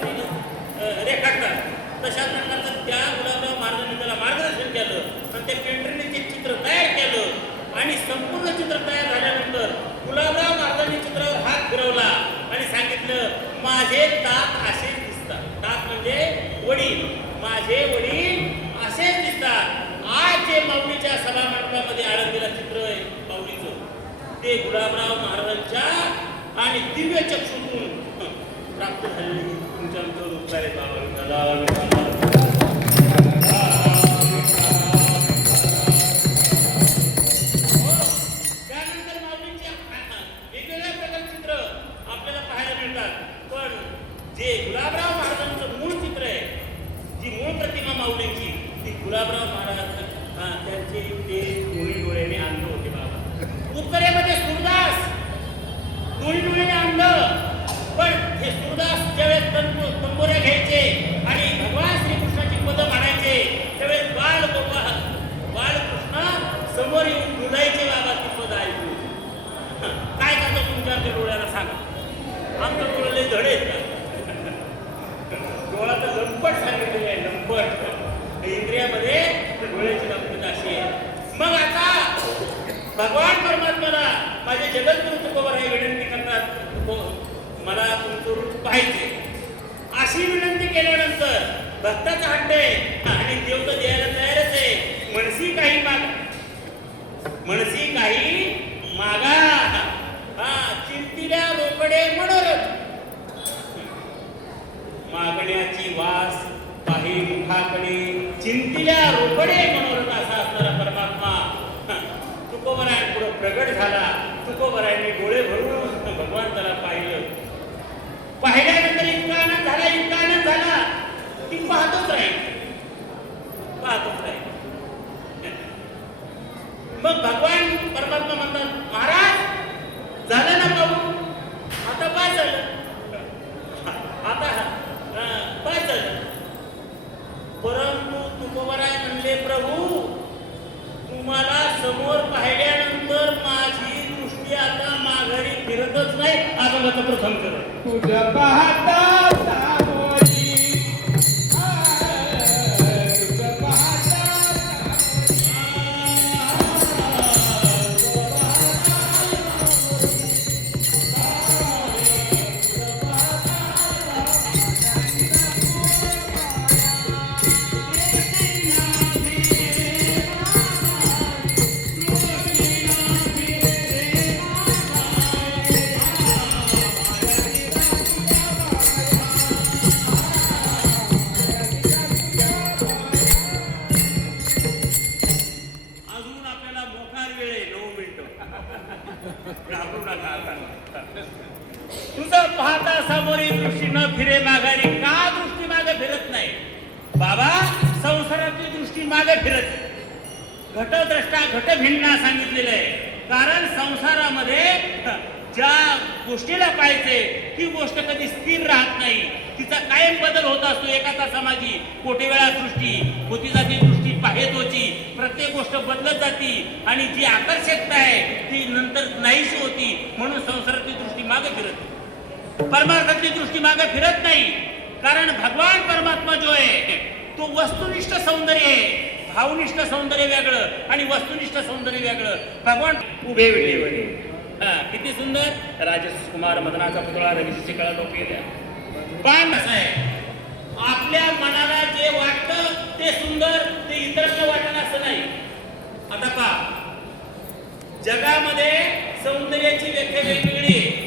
रेखाटतात, तशा प्रकारचं त्या गुलाबराव महाराजांनी त्याला मार्गदर्शन केलं आणि त्या पेंटरने ते चित्र तयार केलं आणि संपूर्ण चित्र तयार झाल्यानंतर गुलाबराव महाराजांनी चित्रावर हात फिरवला आणि सांगितलं, माझे दात असेच दिसतात. दात म्हणजे वडील, माझे वडील असेच दिसतात. आज जे माऊलीच्या सभामंडपामध्ये आळंदीला चित्र आहे माऊलीचं, ते गुलाबराव महाराजांच्या आणि दिव्य चक्षुतून प्राप्त झालेली तुमच्या उपकार आहे बाबा. त्यानंतर माऊलींच्या वेगवेगळ्या प्रकारचे चित्र आपल्याला पाहायला मिळतात, पण जे गुलाबराव महाराजांचं मूळ चित्र आहे, जी मूळ प्रतिमा माऊलींची, ती गुलाबराव महाराज त्यांचे ते दोन्ही डोळ्याने अंध होते बाबा. उत्तरेमध्ये सूरदास दोन्ही डोळ्याने अंध, पण हे सूरदास ज्यावेळेस तंबोऱ्या घ्यायचे आणि भगवान श्रीकृष्णाची पदं म्हणायचे त्यावेळेस बाळकृष्ण समोर येऊन बोलायचे बाबा ती पदं ऐकून. तुम्ही आमच्या डोळ्याला सांगा, आमच्या डोळ्याला धड आहेत का? डोळा तर लंपट सांगितलेलं आहे, लंपट. इंद्रियामध्ये डोळ्याची लंपट अशी आहे. मग आता भगवान परमात्म्याला माझे जगद्गुरु तुकोबर हे विनंती करतात, मला तुमचं रूप पाहिजे. अशी विनंती केल्यानंतर भक्ताचा हट्ट आहे आणि देव तर द्यायला तयारच आहे. मनसी काही मागा, मनसी काही मागा, चिंतिल्या रोकडे मनोरथ. मागण्याची वास काही मुखाकडे, चिंतिल्या रोकडे मनोरथ असा असणारा परमात्मा तुकोबरायांपुढे प्रगट झाला. तुकोबरायांनी डोळे भरून भगवान त्याला पाहिलं. पाहिल्यानंतर इतका आनंद झाला, इतका आनंद झाला की पाहतच राहील, पाहतच राहील. मग भगवान परमात्मा म्हणतात, महाराज झालं ना पाहू, आता काय झालं, आता काय झालं. परंतु तुकोबराय म्हणले, प्रभू तुम्हाला समोर पाहिल्यानंतर माझी दृष्टी आता माघारी फिरतच नाही. आता माझं प्रथम कर तुझं पाहता सामोरी, तुझं पाहता तुझं पाहता समोरील दृष्टी न फिरे माघारी. का दृष्टी मागे फिरत नाही बाबा? संसाराची दृष्टी मागे फिरत. घटद्रष्टा घटभिन्ना सांगितलेलं आहे. कारण संसारामध्ये ज्या गोष्टीला पाहिजे ती गोष्ट कधी स्थिर राहत नाही, तिचा कायम बदल होत असतो. एका तासामागी कोटी वेळा दृष्टी होती जाती, दृष्टी पाहेत होती, प्रत्येक गोष्ट बदलत जाती आणि जी आकर्षकता आहे ती नंतर नाहीशी होती. म्हणून संसाराची दृष्टी मागे फिरत, परमार्थाची दृष्टी मागे फिरत नाही. कारण भगवान परमात्मा जो आहे तो वस्तुनिष्ठ सौंदर्य आहे. भावनिष्ठ सौंदर्य वेगळं आणि वस्तुनिष्ठ सौंदर्य वेगळं. भगवान उभे वेळेवर किती सुंदर. राजकुमार मदनाचा पुतळा रवीची कळा लोक गेल्या. पण असं आहे, आपल्या मनाला जे वाटतं ते सुंदर ते इतरांना वाटणं असं नाही. आता पहा, जगामध्ये सौंदर्याची व्याख्या वेगवेगळी आहे.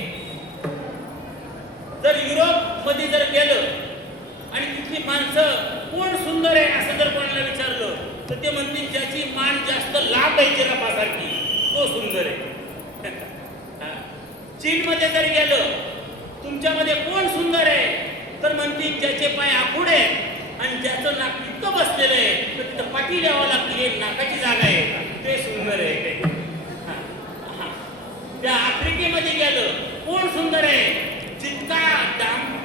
जर युरोप मध्ये जर गेलं आणि तिथली माणसं कोण सुंदर आहे असं जर कोणाला विचारलं तर ते म्हणतील ज्याची मान जास्त लांब आहे जिराफासारखी तो सुंदर आहे. चीन मध्ये जर गेलं तुमच्यामध्ये कोण सुंदर आहे तर म्हणतील ज्याचे पाय आखूड आहेत आणि ज्याचं नाक इतकं बसलेलं आहे तर तिथं पाठी द्यावं लागते, हे नाकाची जागा आहे, ते सुंदर आहे. त्या आफ्रिकेमध्ये गेलं कोण सुंदर आहे? जितका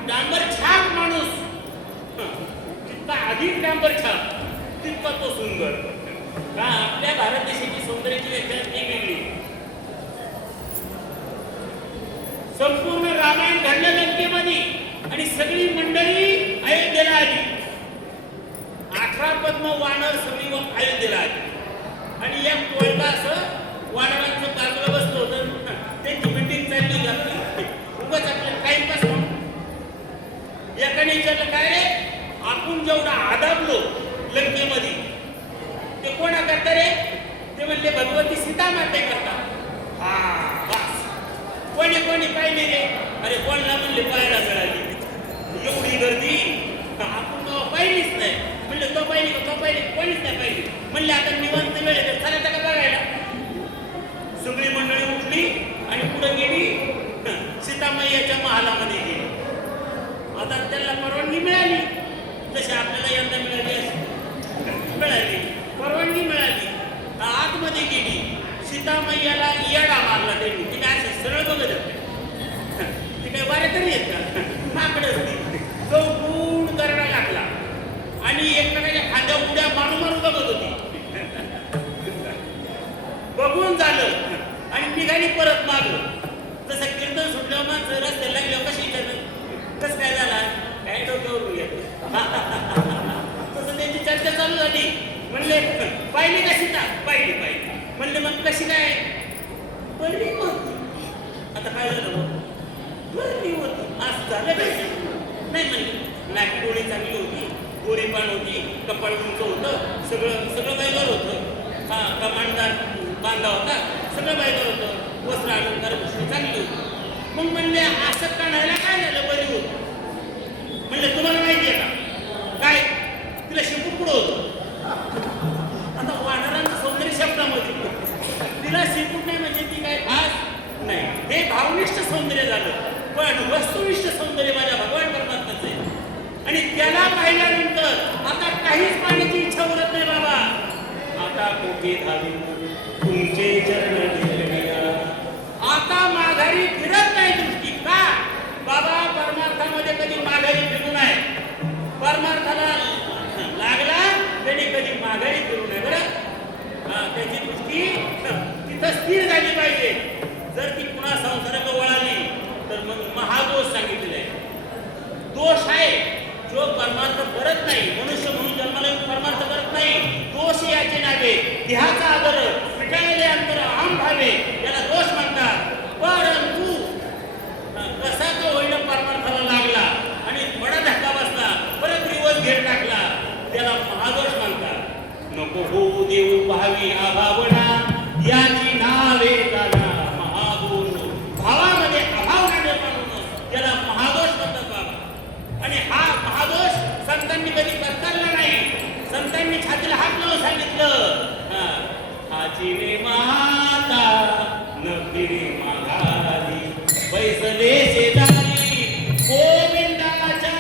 डांबर छाप माणूस, जितका अधिक डांबर छाप तितका तो सुंदर. का आपल्या भारत देशाची सौंदर्याची व्याख्या वेगवेगळी. संपूर्ण रामायण घडलं लंकेमध्ये आणि सगळी मंडळी अयोध्येला आली. 18 पद्म वानर सगळी अयोध्येला आली आणि एक टोळका असं वानरांचं बाजूला बसलो होतं. त्यांची मीटिंग चालली आपली, उगाच आपल्याला टाइमपास म्हणून. एकाने विचारलं, काय रे आपण जेवढा आदाबलो लंकेमध्ये ते कोणा करता रे? ते म्हणले भगवती सीता माते करता. हा बस. कोणी कोणी पाहिली रे? अरे कोणला म्हणले पाहायला मिळाली. एवढी गर्दी आपण पाहिलीच नाही. म्हणले तो पाहिली का? तो पाहिली? कोणीच नाही पाहिली. म्हणले आता निवांत वेळ आहे चला का बघायला. सगळी मंडळी उठली आणि पुढे गेली, सीतामय्याच्या महालामध्ये गेली. आता त्याला परवानगी मिळाली, जशी आपल्याला यंदा मिळाली परवानगी मिळाली. आतमध्ये गेली, सीतामय्याला येडा मारला त्यांनी. ती काय असं सरळ बघत ती काय बरे तरी येत का? माकडच ती चौकून करडा घातला आणि एकमेकाच्या खांद्या उड्या मारून मारून बघत होती. बघून झालं आणि निघाली परत मागलं. जसं माणसं रस्त्याला लागले कशी विचारतात कसं काय झाला काय डोक्यावर येत तसं त्यांची चर्चा चालू झाली. म्हणले पाहिली कशी ना पाहिली म्हणले मग कशी काय बरी होती. आता काय झालं बरी होती असं झालं काय नाही म्हणले नाकी डोळी चांगली होती गोरी पान होती कपाळ उंच होतं सगळं बायगर होतं. हा कमांडदार बांधा होता सगळं बायगर होतं वस्त्र अलंकार गोष्टी चांगली होती. मग म्हणले असं काढायला काय झालं बरी होत. म्हणले तुम्हाला माहिती आहे का काय तिला शिपूट पुढं होतं. आता वानरांचं सौंदर्य शब्दामध्ये तिला शिपूट नाही म्हणजे ती काय खास नाही हे भावनिष्ठ सौंदर्य झालं. पण वस्तुनिष्ठ सौंदर्य माझ्या भगवान परमात्म्याचं आहे. आणि त्याला पाहिल्यानंतर आता काहीच पाहण्याची इच्छा उरत नाही बाबा. आता कोठे धावी तुमचे चरण घेतल्या आता माघारी फिरत नाही दृष्टी का बाबा परमार्थामध्ये कधी माघारी फिरू नये. परमार्थाला लागला त्याने कधी माघारी फिरू नये बरं. त्याची दृष्टी तिथं स्थिर झाली पाहिजे. जर ती पुन्हा संसाराकडे वळाली तर मग महादोष सांगितलेला आहे. दोष आहे जो परमार्थ करत नाही मनुष्य म्हणून जन्माला परमार्थ करत नाही. दोष याचे नावे देहाचा आदर मिटायले अंतर आम भावे याला दोष म्हणतात. परंतु कसा तो होईना परमार्थाला लागला आणि थोडा धक्का बसला परत रिवर्स घेर टाकला त्याला महादोष म्हणतात. नको हो देऊ भावी अभावना याची नावे जाणा महादोष. भावामध्ये अभाव निर्माण होणं त्याला महादोष म्हणतात बाबा. आणि हा महादोष संतांनी कधी करताना नाही. संतांनी छातीला हात लावून सांगितलं हाची माता न फिरे माघारी बैसले शेजारी गोविंदाच्या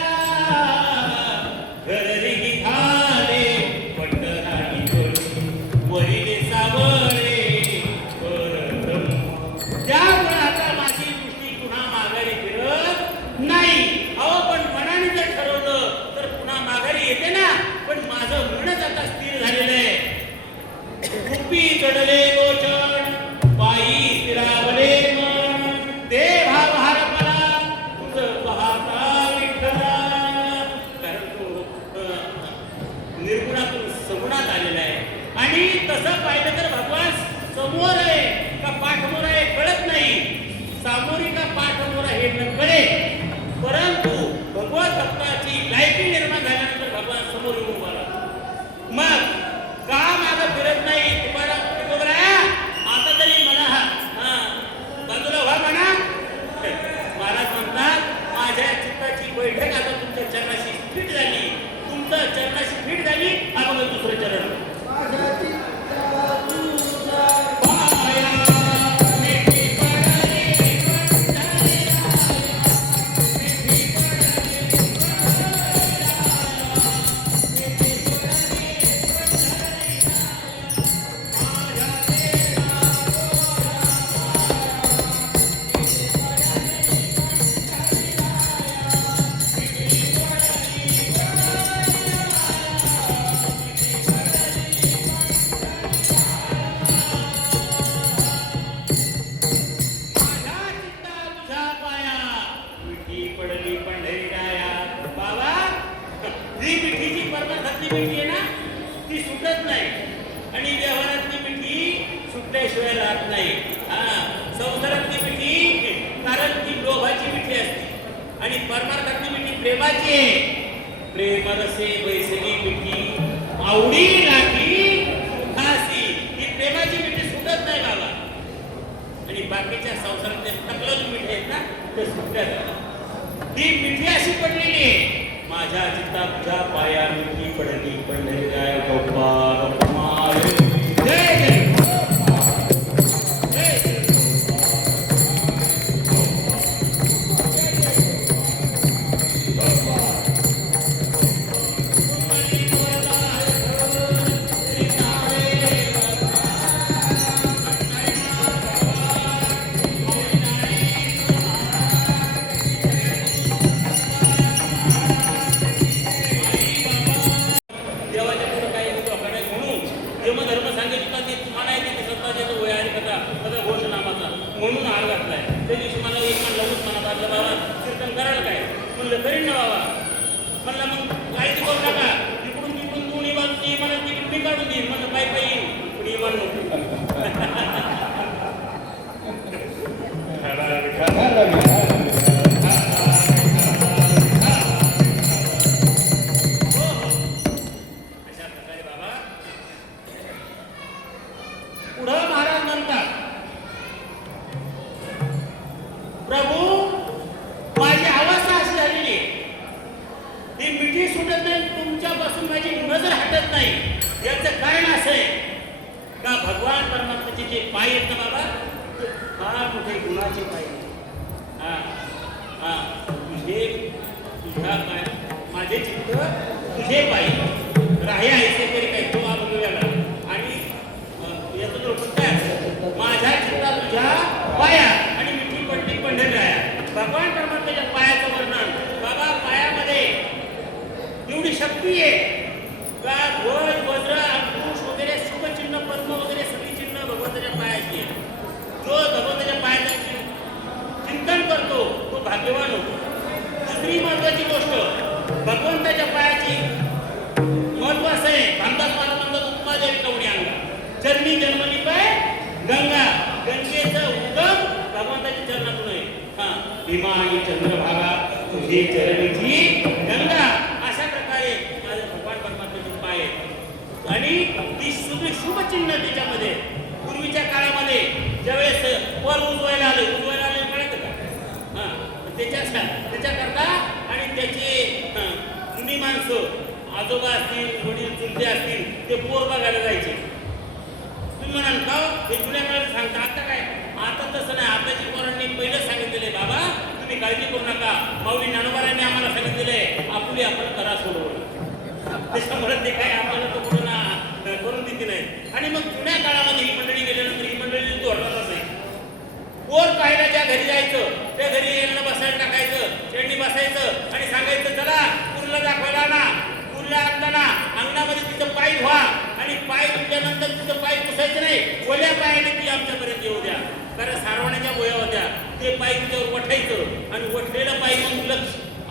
घरी घाले पंढराणी वरिले सावरे परतम. त्यामुळे आता माझी दृष्टी पुन्हा माघारी फिरत नाही. अहो पण मनाने जर ठरवलं तर पुन्हा माघारी येते ना. पण माझं म्हणच आता स्थिर झालेलं आहे. कुपी चढले गोचण पायी स्थिरावले मन ते भाव हरपला तुझं पाहता विठ्ठला. कारण तो निर्गुणातून सगुणात आलेला आहे. आणि तसं पाहिलं तर भगवान समोर आहे का पाठमोर आहे कळत नाही. सामोरी का पाठमोर हे न कळे. परंतु भगवत भक्ताची लायकी निर्माण झाल्यानंतर भगवान समोर येऊन बोला. मग का मागं फिरत नाही तुम्हाला आता तरी म्हणा बाजूला व्हा म्हणा. महाराज म्हणतात माझ्या चित्ताची बैठक आता तुमच्या चरणाशी फिट झाली. तुमचं चरणाशी फिट झाली. हा बघा दुसरं चरण मिठी आहे ना ती सुटत नाही. आणि व्यवहारातली मिठी सुटल्याशिवाय राहत नाही. संसारातली मिठी कारण ती लोभाची मिठी असते. आणि परमार्थातली मिठी प्रेमाची आहे. प्रेमरसे बैसली मिठी आवडी लागी सुखासी. ही प्रेमाची मिठी सुटत नाही बाबा. आणि बाकीच्या संसारातले टकलं मिठी आहेत ना ते सुटतात. ती मिठी अशी पडलेली आहे. माझ्या चित्ता तुझ्या पाया मिठी पडली पंढरीराय गोपाल जय जय. म्हणून हार घातलाय. त्या दिवशी मला एक म्हणलं मनात म्हणलं बाबा कीर्तन कराल काय? म्हणलं करीन ना बाबा. म्हणलं मग काहीच करू नका, इकडून तिकडून दोन्ही बाजूची मला तिकीट मी काढून देईन. म्हणलं पायी पायी येईन, पण इमान नको. अशा प्रकारे बाबा पुढं महाराज म्हणतात, प्रभू माझी अवस्था अशी झालेली आहे, ती मिठी सुटत नाही, तुमच्यापासून माझी नजर हटत नाही. याचं कारण असं आहे का भगवान परमात्म्याचे जे पाय आहेत ना बाबा, ते फार मोठे गुणाचे पाय आहेत. तुझ्या पाय माझे चित्त तुझे पाय राहे ऐसे तरी काही तो वेगळा. आणि याचं जोडून काय असतं, माझ्या चित्ता तुझ्या पाया आणि मिठी पडली पंढर राया. भगवान परमात्म्याच्या पायाचं वर्णन बाबा, पायामध्ये एवढी शक्ती आहे का ध्वज वज्र अंकुश वगैरे शुभचिन्ह पद्म वगैरे सगळी चिन्ह भगवंताच्या पायाची आहे. जो भगवंताच्या पायाचं चिंतन करतो तो भाग्यवान होतो. दुसरी महत्वाची गोष्ट भगवंताच्या पायाची महत्व असं आहे, भामदास महाराज म्हणतात उपमा देवी कवडी अंगा चरणी जन्मली पाय गंगा. गंगेचं उगम भगवंताच्या चरणातून आहे. भीमा आणि चंद्रभागा तुझी चरणीची गंगा. अशा प्रकारे माझे भगवान परमात्म्याचे पाय आहेत. आणि ती शुभचिन्ह त्याच्यामध्ये पूर्वीच्या काळामध्ये ज्यावेळेस वर उजवायला आले कळतं का? त्याच्याकरता आणि त्याचे जुनी माणसं आजोबा असतील, वडील चुलते असतील, ते पोर बघायला जायचे. तुम्ही म्हणाल का हे जुन्या काळात सांगता, आता काय? आता तसं नाही. आताची पोरांनी पहिलं सांगितलेलं आहे, बाबा तुम्ही काळजी करू नका. माऊली ज्ञानोबारांनी आम्हाला सांगितलेलं आहे, आपुली आपण करा सोडवलं. त्याच्यामुळे ते काय आम्हाला तो कुठं करून देते नाही. आणि मग जुन्या काळामध्ये ही मंडळी गेल्यानंतर ही मंडळी तोडणारच नाही. पोर पाहायला ज्या घरी जायचं त्या घरी यांना बसायला टाकायचं, शेंडी बसायचं आणि सांगायचं चला पुरला दाखवायला ना. पुरला आणताना अंगणामध्ये तिचं पाय धुवा आणि पाय धुतल्यानंतर तिचं पाय पुसायचं नाही, ओल्या पायाने ती आमच्यापर्यंत येऊ द्या. कारण सारवण्याच्या गोया होत्या, ते पाय तिच्यावर वठायचं आणि वठलेलं पाय मग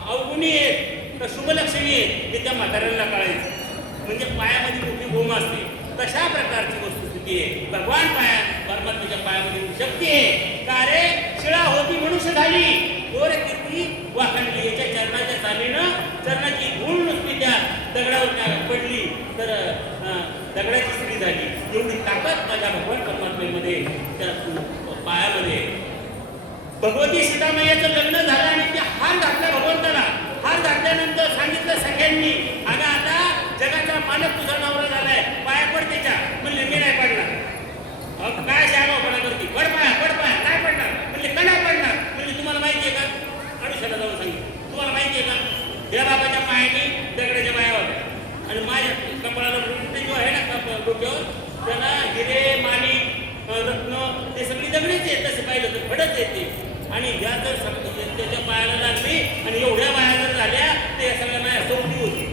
अवगुणी आहेत का शुभलक्षणी आहेत हे त्या म्हाताऱ्यांना कळायचं. म्हणजे पायामध्ये मोठी भूम असते. तशा प्रकारची वस्तुस्थिती आहे. भगवान पाया परमात्म्याच्या पायामध्ये शक्ती आहे. का रे शिळा होती मनुष्य झाली, गोर कीर्ती वाखणली. याच्या चरणाच्या चालीनं चरणाची धूळ नुसती त्या दगडावर पडली तर दगडाची स्त्री झाली. एवढी ताकद माझ्या भगवान परमात्म्यामध्ये त्या पायामध्ये. भगवती सीतामय्याचं लग्न झालं आणि ते हार घातला भगवंताला. हार घातल्यानंतर सांगितलं सगळ्यांनी, अगं आता जगाचा मालक तुझा नवरा झालाय, पाया पड त्याच्या. म्हणले मी नाही पडणार. काय शाळा करते, पड पाया नाही पडणार. म्हणले का नाही पडणार? म्हणजे तुम्हाला माहिती आहे का? आयुष्याला जाऊन सांगितलं, तुम्हाला माहिती आहे का त्या बाबाच्या पायाने दगडाच्या पायावर आणि माझ्या कपाळाला जो आहे ना डोक्यावर, त्याला हिरे माणिक रत्न ते सगळी दगडीच आहेत. तसे पाहिलं तर फडच येते. आणि ह्या जर त्याच्या पायाला लागली आणि एवढ्या पाया जर झाल्या तर या सगळ्या माझ्या सवती होती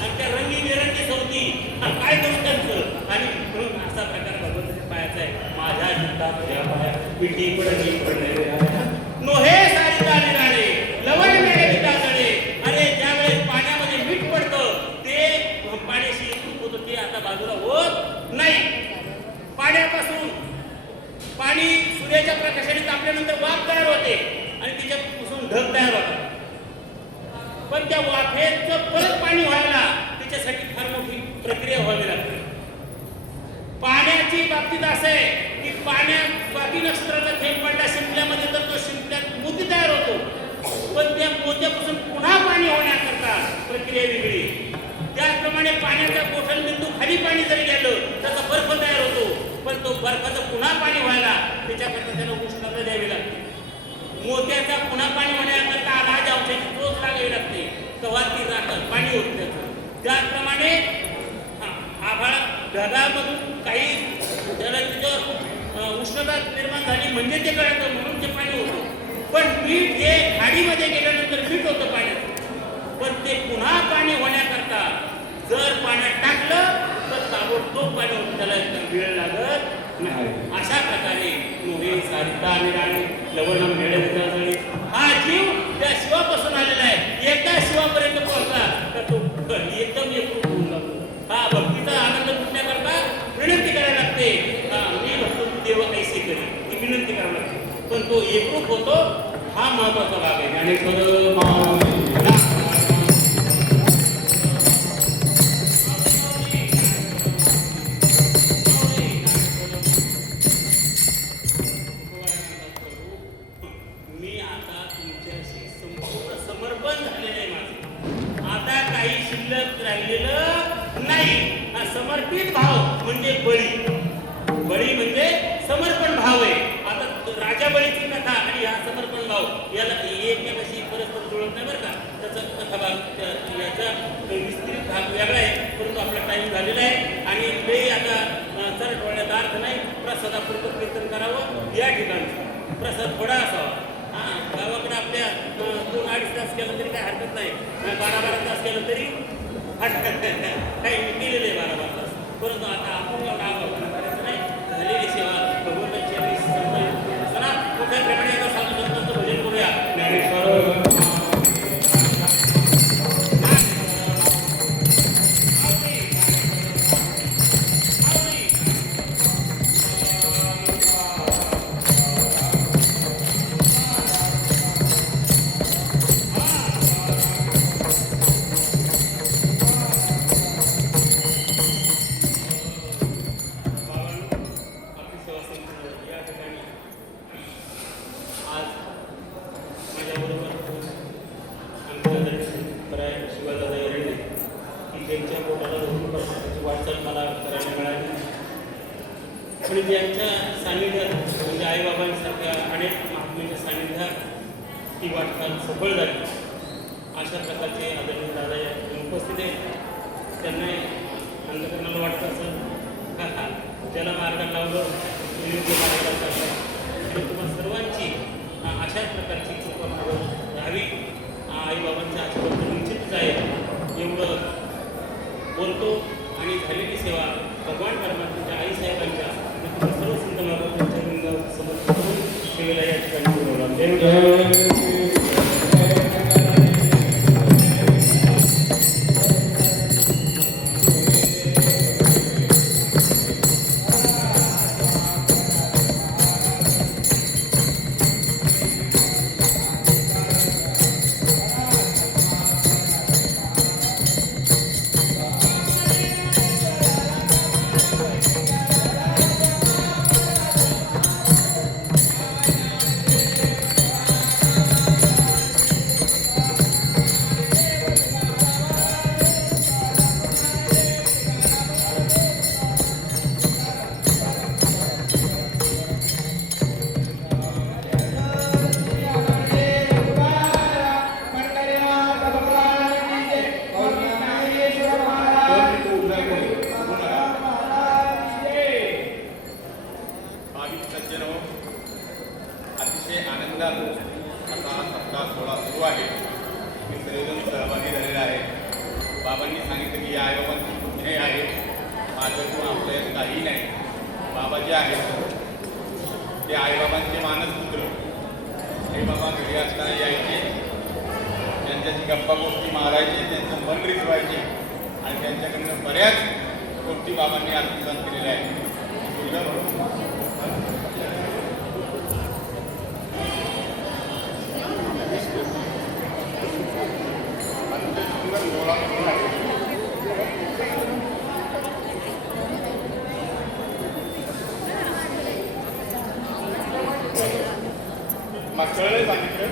आणि त्या रंगीबेरंगी सवती काय करून त्यांचं. आणि म्हणून असा प्रकार भगवंताच्या पायाचा आहे. माझ्या चिंता तुझ्या पाया पिठी पडली पडले नोहे सारिता निराळे लवण मेळे विटाकडे. अरे ज्यावेळेस पाण्यामध्ये मीठ पडतं ते पाण्याशी एकरूप होतं, ते आता बाजूला होत नाही. पाण्यापासून पाणी सूर्याच्या प्रकाशाने तापल्यानंतर वाफ तयार होते आणि तिच्यापासून ढग तयार होतात. पण त्या वाफेचं परत पाणी व्हायला त्याच्यासाठी फार मोठी प्रक्रिया व्हावी लागते. पाण्याची बाबतीत असं आहे की पाण्यात बाकी नक्षत्राचा थेंब पडला शिंपल्यामध्ये तर तो शिंपल्यात मोती तयार होतो. पण त्या मोत्यापासून पुन्हा पाणी होण्याकरता प्रक्रिया वेगळी. त्याचप्रमाणे पाण्याचा गोठणबिंदू खाली पाणी जरी गेलं त्याचा बर्फ तयार होतो. पण तो बर्फाचं पुन्हा पाणी व्हायला त्याच्याकरता त्याला उष्णता द्यावी लागते. मोत्याचा पुन्हा पाणी होण्याकरता आलाज औषधाची चोच लागावी लागते, तेव्हा ती राखत पाणी होत त्याचं. त्याचप्रमाणे आभाळात ढगामधून काही त्याला त्याच्यावर उष्णता निर्माण झाली म्हणजे ते कळतं, म्हणून ते पाणी होतं. पण मीठ हे खाडीमध्ये गेल्यानंतर मीठ होतं पाण्याचं. पण ते पुन्हा पाणी होण्याकरता जर पाण्यात टाकलं तर ताबडतोब पाणी होतं, त्याला वेळ लागत नाही. अशा प्रकारे नोहे सारिता निराळे लवण मेळे हा जीव म्हणून तो एकरूप होतो. हा महत्वाचा भाग आहे. ज्ञानेश्वर माऊली. मी आता तुमच्याशी संपूर्ण समर्पण झालेलं आहे माझं. आता काही शिल्लक राहिलेलं नाही. हा समर्पित भाव म्हणजे बळी. बळी म्हणजे समर्पण भाव आहे. आता राजा बळीची कथा आणि हा समर्पण भाव याला एकमेकाशी परस्पर जुळत नाही बरं का. त्याचा कथा भाग याचा विस्तृत भाग वेगळा आहे. परंतु आपला टाईम झालेला आहे आणि ते आता चर डोळ्याचा अर्थ नाही. प्रसादापुरतं कीर्तन करावं या ठिकाणी. प्रसाद थोडा असावा. हां, गावाकडे आपल्या 2-2.5 तास केलं तरी काही हरकत नाही. 12-12 तास केलं तरी हरकत नाही. काही केलेलं आहे 12-12 तास. परंतु आता आपण एवढा आवाज करायचं नाही. झालेली सेवा भगवंताची आणि संत चला कुठल्या प्रमाणे एका साधू संतांचं भजन करूया. ज्ञानेश्वर वाटचाल मला करायला मिळाली. पण ज्यांच्या सान्निध्यात म्हणजे आईबाबांसारख्या अनेक महात्म्यांच्या सान्निध्यात ही वाटचाल सफळ झाली. अशा प्रकारचे आदरणीय दादा या उपस्थित आहेत. त्यांना अंधकरणाला वाटतं असं ज्याला मार्गाला लावलं योग्य मार्गाला करतात. आणि तुम्हाला सर्वांची अशाच प्रकारची कृपा राहावी. आईबाबांच्या आशीर्वाद निश्चितच आहे. एवढं बोलतो आणि झालेली सेवा भगवान परमात्म्याच्या आईसाहेबांच्या सर्व संत महाराजांच्या लिंगावर समर्पित करून सेवेला या ठिकाणी बोलवला. बाबांनी सांगितलं की आईबाबांची पुण्य आहे. माझं किंवा आपल्या काही नाही. बाबा जे आहेत ते आईबाबांचे मानसपुत्र. हे बाबा घरी असताना यायचे, त्यांच्याशी गप्पा गोष्टी मारायचे, त्यांचं मन रिझवायचे आणि त्यांच्याकडनं बऱ्याच गोष्टी बाबांनी आत्मसात केलेल्या आहेत. मागच्या वेळेला सांगितलं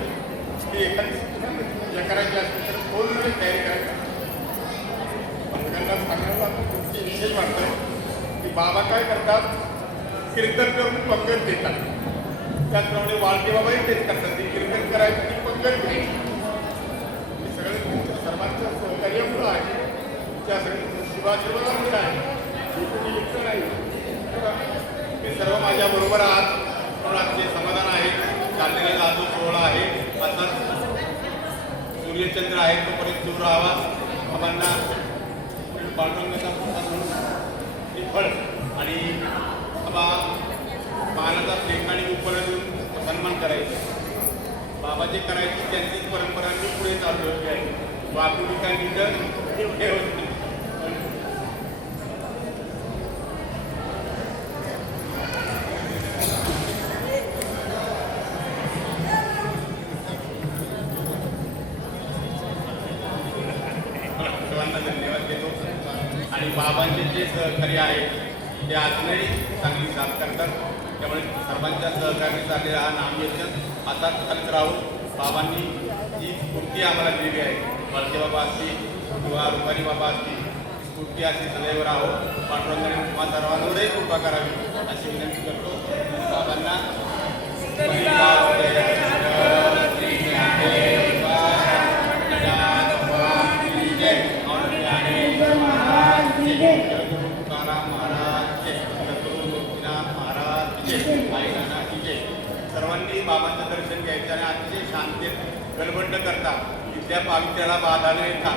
की एखादी जे करायची असते तर पूर्ण तयारी करायची. त्यांना सांगायला गोष्टी विशेष वाटतं की बाबा काय करतात, कीर्तन करून पंगत देतात. त्याचप्रमाणे वाळके बाबाही तेच करतात. ते कीर्तन करायचं की पंगत घ्यायची. हे सगळं तुमच्या सर्वांच्या सहकार्यामुळं आहे, तुमच्या सगळ्या शुभाशीर्वादामुळे आहे. कोणी युक्त नाही. ते सर्व माझ्याबरोबर आहात म्हणून आजचे समाधान आहे. चाललेला लाजू सोहळा आहे. आता सूर्यचंद्र आहे तोपर्यंत दूर राहावा. बाबांना पांडुरंगाचा म्हणून फळ आणि बाबा मानाचा प्रेम आणि उपरा देऊन सन्मान करायचा. बाबा जे करायची त्यांचीच परंपरा मी पुढे चालू होती आहे. वाकुलिकांनी तर हे होत नाही. बाबांचे जे सहकारी आहेत ते अजूनही चांगली साथ करतात. त्यामुळे सर्वांच्या सहकार्याने चाललेला हा नामयज्ञ असाच चालत राहून बाबांनी जी स्फूर्ती आम्हाला दिलेली आहे, बालके बाबा असतील किंवा रुपारी बाबा असतील, स्फूर्ती अशी सदैव राहो. पांडुरंगाने तुम्हा सर्वांवरही कृपा करावी अशी विनंती करतो. बाबांना सर्वांनी बाबांचं दर्शन घ्यायचं आणि अतिशय शांततेत गलबंड करता इथल्या पावित्र्याला बाधा न येता